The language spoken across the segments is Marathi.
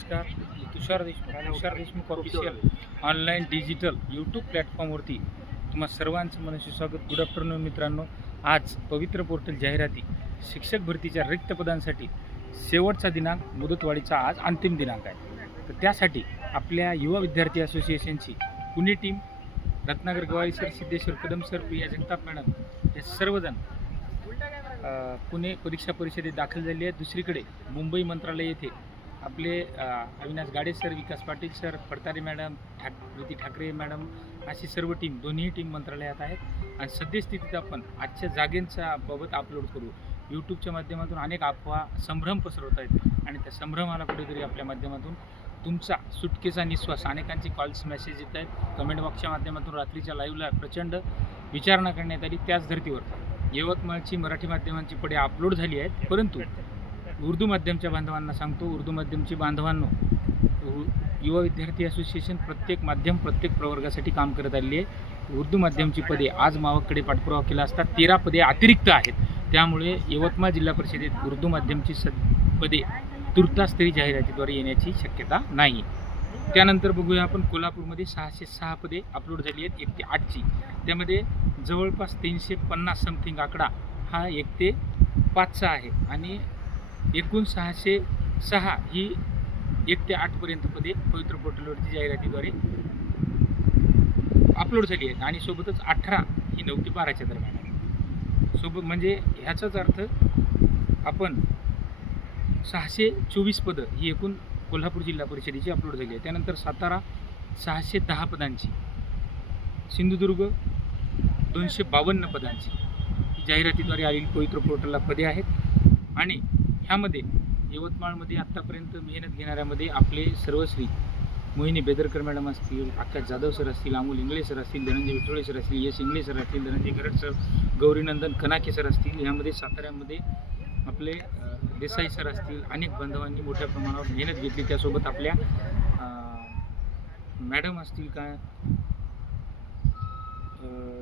नमस्कार. Tushar Deshmukh official online digital YouTube प्लॅटफॉर्मवरती तुम्हा सर्वांचं मनस्वी स्वागत. गुड आफ्टरनून मित्रांनो. आज पवित्र पोर्टल जाहिराती शिक्षक भरतीच्या रिक्त पदांसाठी शेवटचा दिनांक, मुदतवाढीचा आज अंतिम दिनांक आहे. तर त्यासाठी आपल्या युवा विद्यार्थी असोसिएशनची पुणे टीम, रत्नाकर गवारी sir, Siddheshwar Kadam sir, Priya Jagtap madam हे सर्वजण पुणे परीक्षा परिषदेत दाखल झाली आहे. दुसरीकडे मुंबई मंत्रालय येथे आपले Avinash Gade sir, Vikas Patil sir, Phadtare madam, Preeti Thackeray madam अशी सर्व टीम, दोन्ही टीम मंत्रालयात आहेत. आणि सद्यस्थितीत आपण आजच्या जागेंचा बाबत अपलोड करू. यूट्यूबच्या माध्यमातून अनेक अफवा, संभ्रम पसरवत आहेत आणि त्या संभ्रमाला कुठेतरी आपल्या माध्यमातून तुमचा सुटकेचा निश्वास, अनेकांचे कॉल्स, मेसेज येत आहेत. कमेंट बॉक्सच्या माध्यमातून रात्रीच्या लाईव्हला प्रचंड विचारणा करण्यात आली. त्याच धर्तीवर यवतमाळची मराठी माध्यमांची पडे अपलोड झाली आहेत, परंतु उर्दू माध्यमच्या बांधवांना सांगतो, उर्दू माध्यमची बांधवांनो, युवा विद्यार्थी असोसिएशन प्रत्येक माध्यम, प्रत्येक प्रवर्गासाठी काम करत आलेली आहे. उर्दू माध्यमची पदे आज मावककडे पाठपुरावा केला असता 13 पदे अतिरिक्त आहेत. त्यामुळे यवतमाळ जिल्हा परिषदेत उर्दू माध्यमची पदे तुर्तास तरी जाहिरातीद्वारे येण्याची शक्यता नाही. त्यानंतर बघूया आपण कोल्हापूरमध्ये 606 पदे अपलोड झाली आहेत 1 ते 8ची. त्यामध्ये जवळपास 350 समथिंग आकडा हा 1 ते 5चा आहे आणि एकूण 606 ही 1 ते 8पर्यंत पदे पवित्र पोर्टलवरती जाहिरातीद्वारे अपलोड झाली आहेत आणि सोबतच 18 ही 9 ते 12च्या दरम्यान आहे. सोबत म्हणजे ह्याचाच अर्थ आपण 624 पदं ही एकूण कोल्हापूर जिल्हा परिषदेची अपलोड झाली आहे. त्यानंतर सातारा 610 पदांची, सिंधुदुर्ग 252 पदांची ही जाहिरातीद्वारे आलेली पवित्र पोर्टलला पदे आहेत. आणि ह्यामध्ये यवतमाळमध्ये आत्तापर्यंत मेहनत घेणाऱ्यामध्ये आपले सर्वश्री मोहिनी बेदरकर मॅडम असतील, आकाश जाधव सर असतील, अमोल इंगळे सर असतील, धनंजय विठोळे सर असतील, यश इंगळे सर असतील, धनंजय गरड सर, गौरीनंदन कनाके सर असतील, ह्यामध्ये साताऱ्यामध्ये आपले देसाई सर असतील, अनेक बांधवांनी मोठ्या प्रमाणावर मेहनत घेतली. त्यासोबत आपल्या मॅडम असतील काय,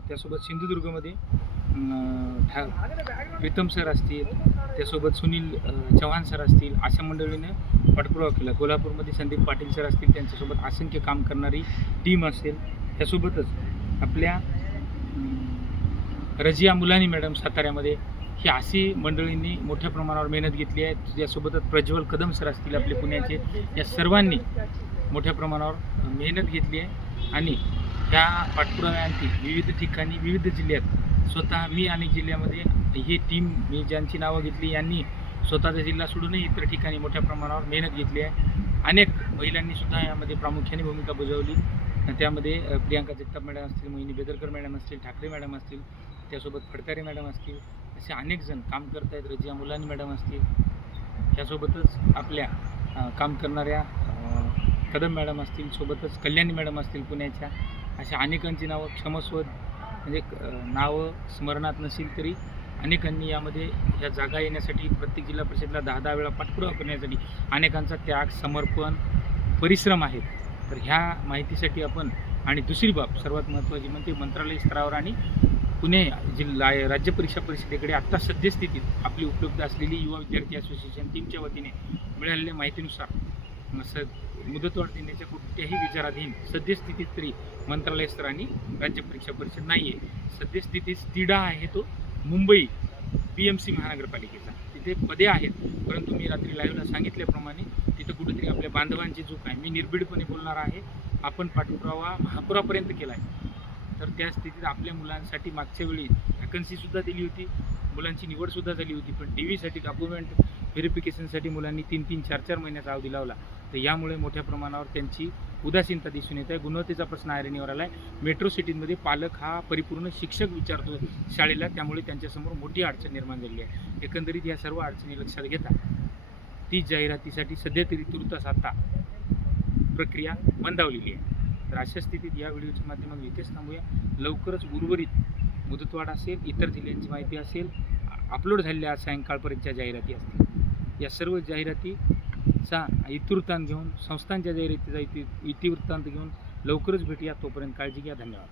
त्यासोबत सिंधुदुर्गमध्ये प्रीतम सर असतील, त्यासोबत सुनील चव्हाण सर असतील, अशा मंडळीनं पाठपुरावा केला. कोल्हापूरमध्ये संदीप पाटील सर असतील, त्यांच्यासोबत असंख्य काम करणारी टीम असेल. त्यासोबतच आपल्या रजिया मुलानी मॅडम साताऱ्यामध्ये, ही अशी मंडळींनी मोठ्या प्रमाणावर मेहनत घेतली आहे. त्यासोबतच प्रज्वल कदम सर असतील आपले पुण्याचे, या सर्वांनी मोठ्या प्रमाणावर मेहनत घेतली आहे. आणि ह्या पाठपुराव्यांती विविध ठिकाणी, विविध जिल्ह्यात, स्वतः मी अनेक जिल्ह्यामध्ये ही टीम, मी ज्यांची नावं घेतली, यांनी स्वतःचा जिल्हा सोडूनही इतर ठिकाणी मोठ्या प्रमाणावर मेहनत घेतली आहे. अनेक महिलांनी सुद्धा यामध्ये प्रामुख्याने भूमिका बजावली. त्यामध्ये प्रियांका जगताप मॅडम असतील, मोहिनी बेदरकर मॅडम असतील, ठाकरे मॅडम असतील, त्यासोबत फडतारे मॅडम असतील, असे अनेक जण काम करत आहेत. रजिया मुलानी मॅडम असतील, त्यासोबतच आपल्या काम करणाऱ्या कदम मॅडम असतील, सोबतच कल्याणी मॅडम असतील पुण्याच्या, अशा अनेकांची नावं क्षमस्व, म्हणजे नावं स्मरणात नसेल तरी अनेकांनी यामध्ये ह्या जागा येण्यासाठी प्रत्येक जिल्हा परिषदेला 10-10 वेळा पाठपुरावा करण्यासाठी अनेकांचा त्याग, समर्पण, परिश्रम आहेत. तर ह्या माहितीसाठी आपण, आणि दुसरी बाब सर्वात महत्त्वाची म्हणजे मंत्रालय स्तरावर आणि पुणे जिल्हा राज्य परीक्षा परिषदेकडे आत्ता सद्यस्थितीत आपली उपलब्ध असलेली युवा विद्यार्थी असोसिएशन टीमच्या वतीने मिळालेल्या माहितीनुसार मुदतवाढ देण्याच्या कुठल्याही विचाराधीन सद्यस्थितीत तरी मंत्रालय स्तर आणि राज्य परीक्षा परिषद नाही आहे. सद्यस्थितीत तिढा आहे तो मुंबई PMC महानगरपालिकेचा. तिथे पदे आहेत, परंतु मी रात्री लाईव्हला सांगितल्याप्रमाणे तिथं कुठेतरी आपल्या बांधवांची चूक आहे. मी निर्भीडपणे बोलणार आहे. आपण पाठपुरावा महापुरापर्यंत केला आहे. तर त्या स्थितीत आपल्या मुलांसाठी मागच्या वेळी व्हॅकन्सीसुद्धा दिली होती, मुलांची निवडसुद्धा झाली होती, पण DVसाठी, डॉक्युमेंट व्हेरिफिकेशनसाठी मुलांनी 3-3, 4-4 महिन्याचा अवधी लावला. तर यामुळे मोठ्या प्रमाणावर त्यांची उदासीनता दिसून येत आहे. गुणवत्तेचा प्रश्न ऐरणीवर आला आहे. मेट्रो सिटीमध्ये पालक हा परिपूर्ण शिक्षक विचारतो शाळेला, त्यामुळे त्यांच्यासमोर मोठी अडचण निर्माण झाली आहे. एकंदरीत या सर्व अडचणी लक्षात घेता ती जाहिरातीसाठी सध्या तरी तुर्तास आता प्रक्रिया मंदावलेली आहे. तर अशा स्थितीत या व्हिडिओच्या माध्यमातून इथेच थांबूया. लवकरच उर्वरित मुदतवाढ असेल, इतर जिल्ह्यांची माहिती असेल, अपलोड झालेल्या आज सायंकाळपर्यंतच्या जाहिराती असतील, या सर्व जाहिरातीचा इतिवृत्तांत घेऊन, संस्थांच्या जाहिरातीचा इतिवृत्तांत घेऊन लवकरच भेटूया. तोपर्यंत काळजी घ्या. धन्यवाद.